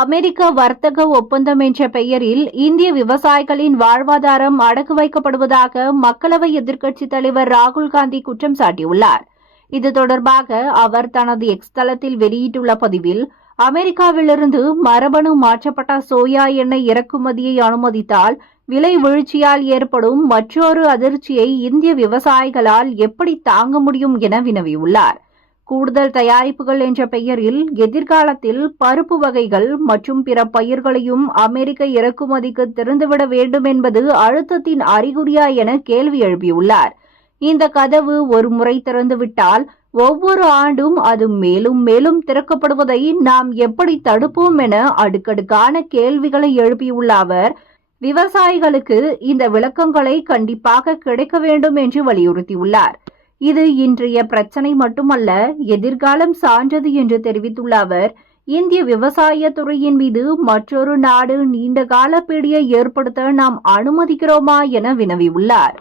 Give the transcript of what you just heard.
அமெரிக்க வர்த்தக ஒப்பந்தம் என்ற பெயரில் இந்திய விவசாயிகளின் வாழ்வாதாரம் அடக்கு வைக்கப்படுவதாக மக்களவை எதிர்க்கட்சித் தலைவர் ராகுல் காந்தி குற்றம் சாட்டியுள்ளார். இது தொடர்பாக அவர் தனது எக்ஸ் தளத்தில் வெளியிட்டுள்ள பதிவில் அமெரிக்காவிலிருந்து மரபணு மாற்றப்பட்ட சோயா எண்ணெய் இறக்குமதியை அனுமதித்தால் விலை வீழ்ச்சியால் ஏற்படும் மற்றொரு அதிர்ச்சியை இந்திய விவசாயிகளால் எப்படி தாங்க முடியும் என வினவியுள்ளார். கூடுதல் தயாரிப்புகள் என்ற பெயரில் எதிர்காலத்தில் பருப்பு வகைகள் மற்றும் பிற பயிர்களையும் அமெரிக்க இறக்குமதிக்கு திறந்துவிட வேண்டும் என்பது அழுத்தத்தின் அறிகுறியா என கேள்வி எழுப்பியுள்ளார். இந்த கதவு ஒரு முறை திறந்துவிட்டால் ஒவ்வொரு ஆண்டும் அது மேலும் மேலும் திறக்கப்படுவதை நாம் எப்படி தடுப்போம் என அடுக்கடுக்கான கேள்விகளை எழுப்பியுள்ள அவர் விவசாயிகளுக்கு இந்த விளக்கங்களை கண்டிப்பாக கிடைக்க வேண்டும் என்று வலியுறுத்தியுள்ளார். இது இன்றைய பிரச்சனை மட்டுமல்ல எதிர்காலம் சான்றது என்று தெரிவித்துள்ள அவர் இந்திய விவசாய துறையின் மீது மற்றொரு நாடு நீண்ட கால பிடியை ஏற்படுத்த நாம் அனுமதிக்கிறோமா என வினவியுள்ளார்.